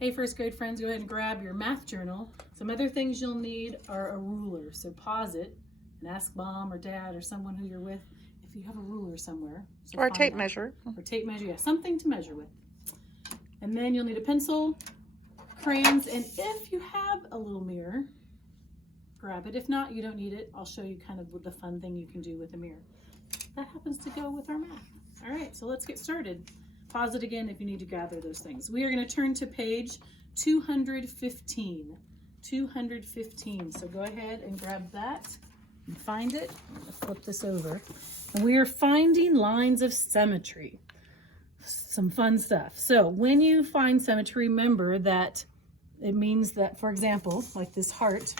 Hey, first grade friends, go ahead and grab your math journal. Some other things you'll need are a ruler. So pause it and ask mom or dad or someone who you're with if you have a ruler somewhere. So Or a tape that. measure. Or tape measure, yeah, something to measure with. And then you'll need a pencil, crayons, and if you have a little mirror, grab it. If not, you don't need it. I'll show you kind of the fun thing you can do with a mirror. That happens to go with our math. All right, so let's get started. Pause it again if you need to gather those things. We are going to turn to page 215. 215. So go ahead and grab that and find it. Flip this over. And we are finding lines of symmetry. Some fun stuff. So when you find symmetry, remember that it means that, for example, like this heart,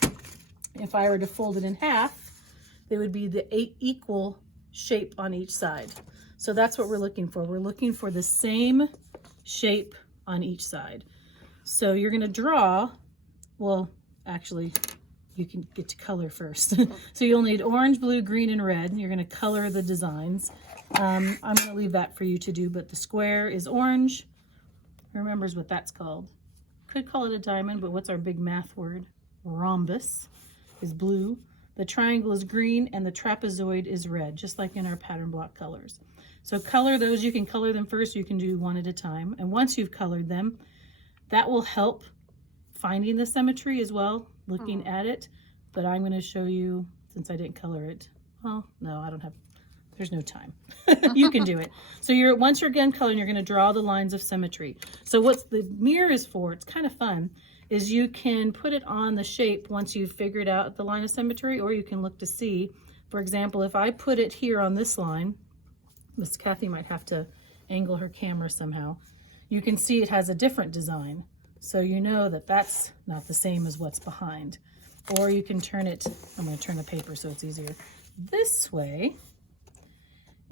if I were to fold it in half, they would be the 8 equal shape on each side. So that's what we're looking for. We're looking for the same shape on each side. So you're going to draw, well, actually, you can get to color first. So you'll need orange, blue, green, and red. You're going to color the designs. I'm going to leave that for you to do, but the square is orange. Who remembers what that's called? Could call it a diamond, but what's our big math word? Rhombus is blue. The triangle is green, and the trapezoid is red, just like in our pattern block colors. So color those. You can color them first. You can do one at a time. And once you've colored them, that will help finding the symmetry as well, looking at it. But I'm going to show you, since I didn't color it. Well, no, I don't have, there's no time. You can do it. So once you're again coloring, you're going to draw the lines of symmetry. So what the mirror is for, it's kind of fun, is you can put it on the shape once you've figured out the line of symmetry, or you can look to see. For example, if I put it here on this line, Miss Kathy might have to angle her camera somehow, you can see it has a different design. So you know that that's not the same as what's behind. Or you can turn it, I'm going to turn the paper so it's easier, this way.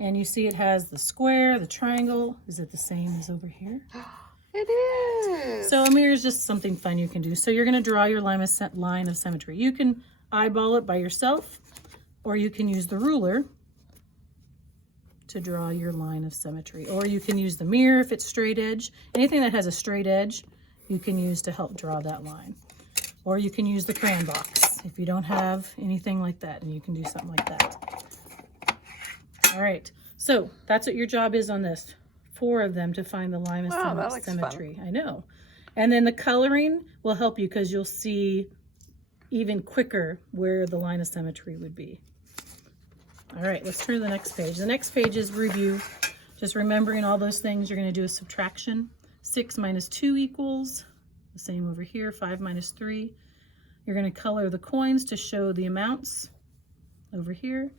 And you see it has the square, the triangle. Is it the same as over here? It is. So a mirror is just something fun you can do. So you're going to draw your line of symmetry. You can eyeball it by yourself, or you can use the ruler to draw your line of symmetry. Or you can use the mirror if it's straight edge. Anything that has a straight edge, you can use to help draw that line. Or you can use the crayon box if you don't have anything like that, and you can do something like that. All right, so that's what your job is on this. 4 of them to find the line of symmetry. I know. And then the coloring will help you because you'll see even quicker where the line of symmetry would be. All right, let's turn to the next page. The next page is review. Just remembering all those things, you're going to do a subtraction. 6 minus 2 equals, the same over here, 5 minus 3. You're going to color the coins to show the amounts over here.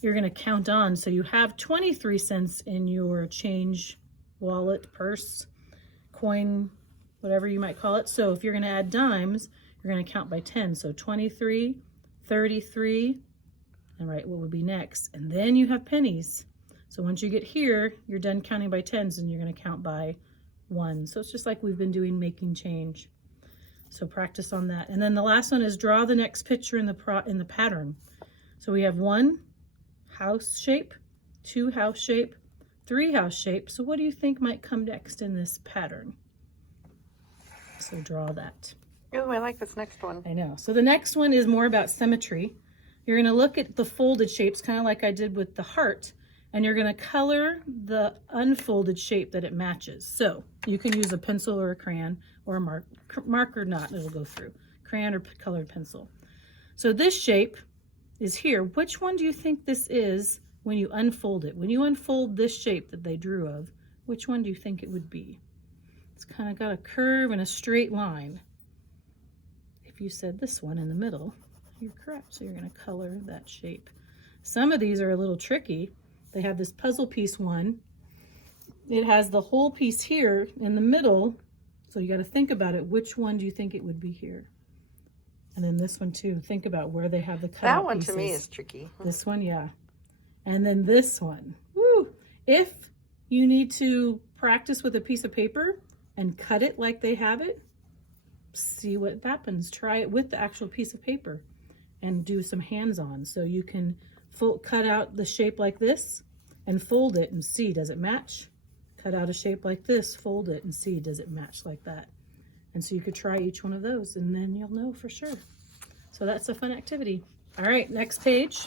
You're going to count on, so you have 23 cents in your change wallet, purse, coin, whatever you might call it. So if you're going to add dimes, you're going to count by 10. So 23, 33, and right, what would be next? And then you have pennies. So once you get here, you're done counting by tens, and you're going to count by 1. So it's just like we've been doing making change. So practice on that. And then the last one is draw the next picture in the pattern. So we have 1 house shape, 2 house shape, 3 house shape. So what do you think might come next in this pattern? So draw that. Oh, I like this next one. I know. So the next one is more about symmetry. You're going to look at the folded shapes, kind of like I did with the heart, and you're going to color the unfolded shape that it matches. So you can use a pencil or a crayon, or a marker not, it'll go through. Crayon or colored pencil. So this shape is here. Which one do you think this is when you unfold it? When you unfold this shape that they drew of, which one do you think it would be? It's kind of got a curve and a straight line. If you said this one in the middle, you're correct. So you're going to color that shape. Some of these are a little tricky. They have this puzzle piece one. It has the whole piece here in the middle. So you got to think about it. Which one do you think it would be here? And then this one too. Think about where they have the cut That one pieces. to me is tricky. This one, yeah. And then this one. Woo! If you need to practice with a piece of paper and cut it like they have it, see what happens. Try it with the actual piece of paper and do some hands-on. So you can cut out the shape like this and fold it and see, does it match? Cut out a shape like this, fold it and see, does it match like that? And so you could try each one of those and then you'll know for sure. So that's a fun activity. All right, next page.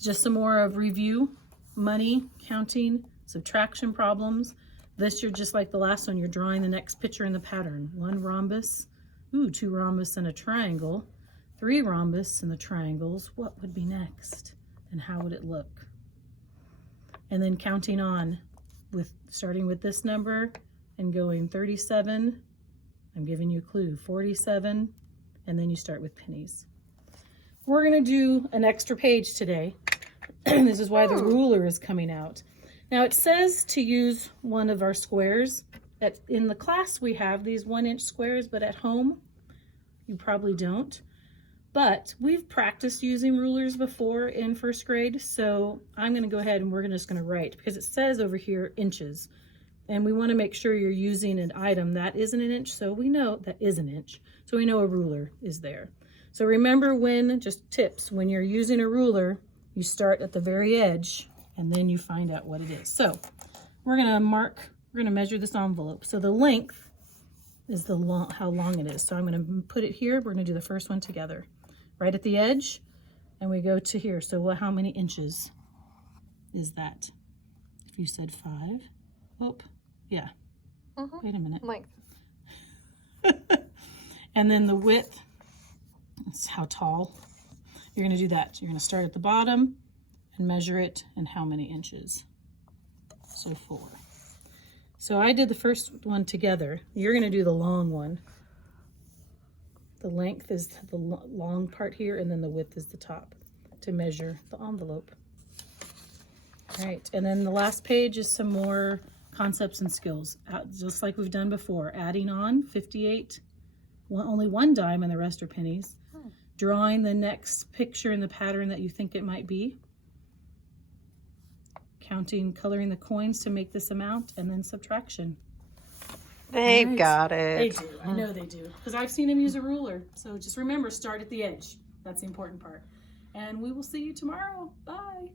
Just some more of review, money, counting, subtraction problems. This, you're just like the last one, you're drawing the next picture in the pattern. 1 rhombus, ooh, 2 rhombus and a triangle, 3 rhombus and the triangles. What would be next? And how would it look? And then counting on, with starting with this number and going 37, I'm giving you a clue, 47, and then you start with pennies. We're gonna do an extra page today. This is why the ruler is coming out. Now it says to use one of our squares. In the class we have these 1-inch squares, but at home you probably don't. But we've practiced using rulers before in first grade, so I'm gonna go ahead and we're just gonna write, because it says over here inches. And we wanna make sure you're using an item that isn't an inch, so we know that is an inch. So we know a ruler is there. So remember when, just tips, when you're using a ruler, you start at the very edge and then you find out what it is. So we're gonna measure this envelope. So the length is how long it is. So I'm gonna put it here. We're gonna do the first one together. Right at the edge, and we go to here. So how many inches is that? If you said 5, oh, yeah. Wait a minute. Length. And then the width, that's how tall. You're gonna do that. You're gonna start at the bottom and measure it and how many inches. So 4. So I did the first one together. You're gonna do the long one. The length is the long part here, and then the width is the top to measure the envelope. All right, and then the last page is some more concepts and skills, just like we've done before. Adding on 58, only 1 dime and the rest are pennies. Drawing the next picture in the pattern that you think it might be. Counting, coloring the coins to make this amount, and then subtraction. They've Right. got They it. do, I know they do, because I've seen them use a ruler. So just remember, start at the edge. That's the important part. And we will see you tomorrow. Bye.